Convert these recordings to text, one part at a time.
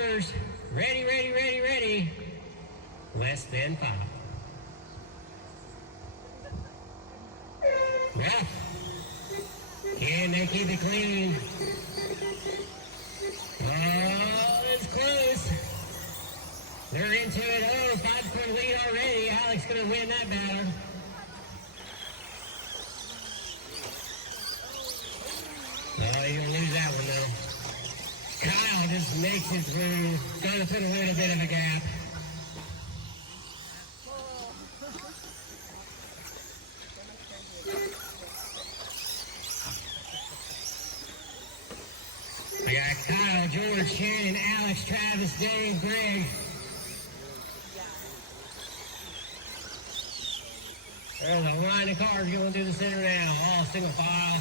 drivers, ready, ready, ready, ready. Less than 5. Well, can they keep it clean? Oh, it's close. They're into it. Oh, 5-point lead already. Alex going to win that battle. Oh, you're going to lose that one, though. Kyle just makes it through. Going to put a little bit of a gap. I got Kyle, George, Shannon, Alex, Travis, Dave, Greg. There's a line of cars going through the center now. All single file.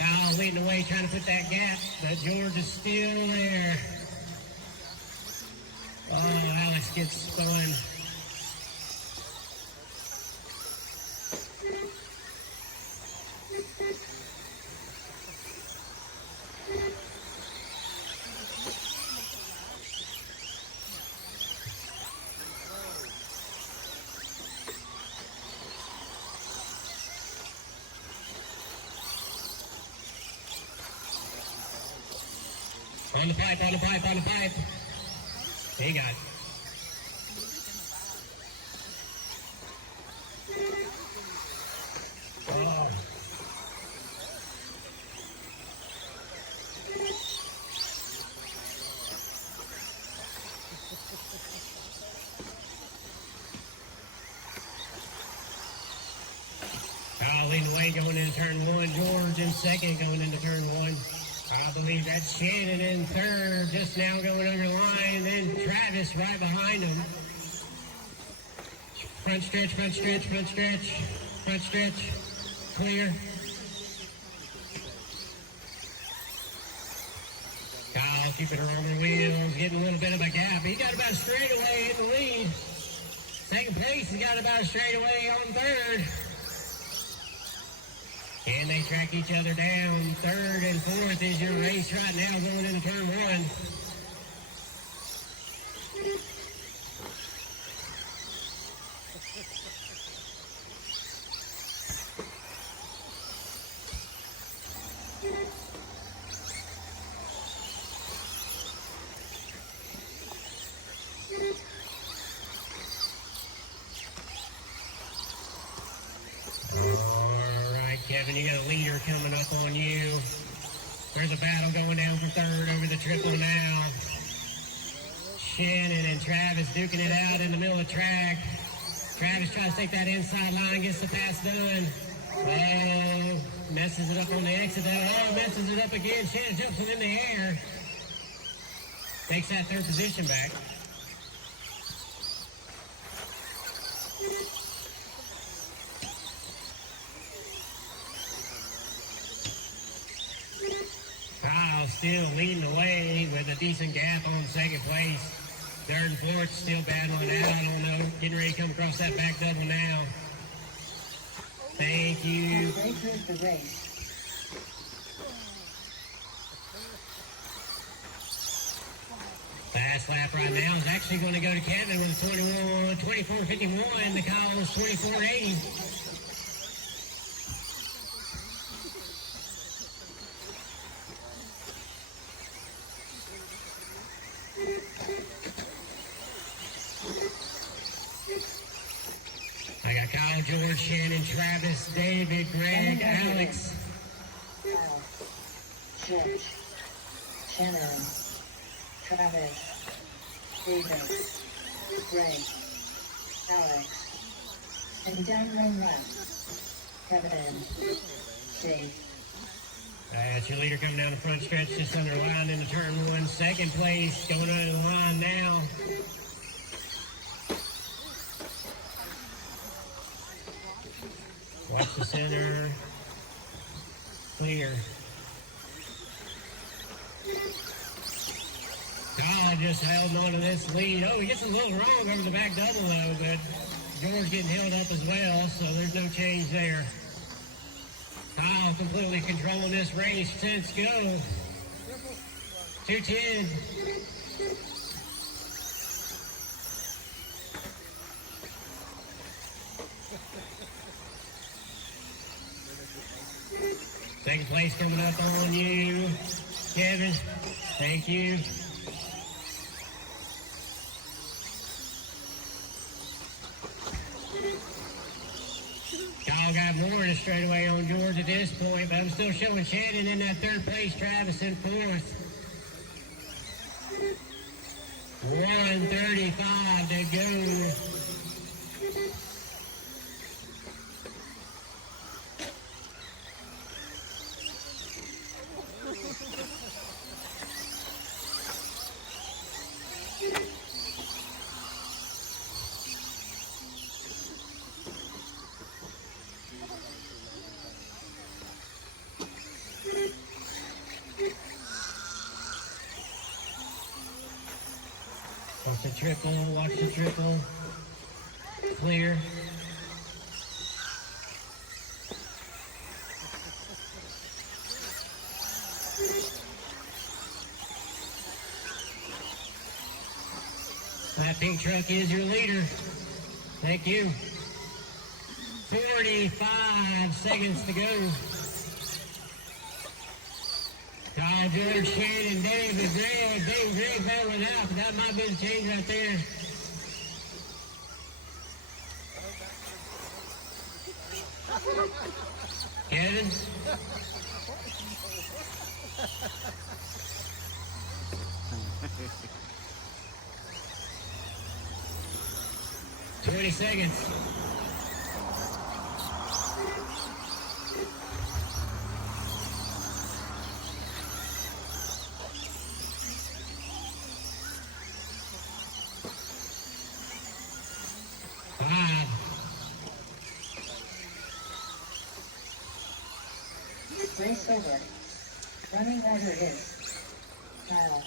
Kyle leading the way, trying to put that gap, but George is still there. Oh, Alex gets spun. On the pipe, on the pipe, on the pipe. He got it. Oh. Kyle leading the way going into turn 1. George in second going into turn 1. I believe that's Shannon in third, just now going over the line, and then Travis right behind him. Front stretch, front stretch, front stretch, front stretch, clear. Kyle keeping her on the wheels, getting a little bit of a gap. He got about a straightaway in the lead. Second place, he got about a straightaway on third. Can they track each other down? Third and fourth is your race right now going into turn 1. Kevin, you got a leader coming up on you. There's a battle going down for third over the triple now. Shannon and Travis duking it out in the middle of the track. Travis tries to take that inside line, gets the pass done. Oh, messes it up on the exit. Oh, messes it up again. Shannon jumps it in the air. Takes that third position back. Still leading the way with a decent gap on second place. Third and fourth still battling out. I don't know. Getting ready to come across that back double now. Thank you. Fast lap right now is actually going to go to Kevin with a 24:51. The Kyle is 24:80. I got Kyle, George, Shannon, Travis, David, Greg, Alex. Kyle, George, Shannon, Travis, David, Greg, Alex, and down lane right, Kevin, Dave. That's your leader coming down the front stretch, just under the line into turn 1. Second place, going under the line now. Watch the center. Clear. Kyle just held on to this lead. Oh, he gets a little wrong over the back double, though, but George getting held up as well, so there's no change there. Kyle completely controlling this race since go. 2:10. Second place coming up on you, Kevin. Thank you. Kyle got more in a straightaway on George at this point, but I'm still showing Shannon in that third place, Travis in fourth. 1:35 to go. Watch the triple, watch the triple. Clear. That pink truck is your leader. Thank you. 45 seconds to go. Kyle, George, Shannon, David, Greg battling out. That might be the change right there. Kevin? $20 seconds. Race over. Running order is Kyle,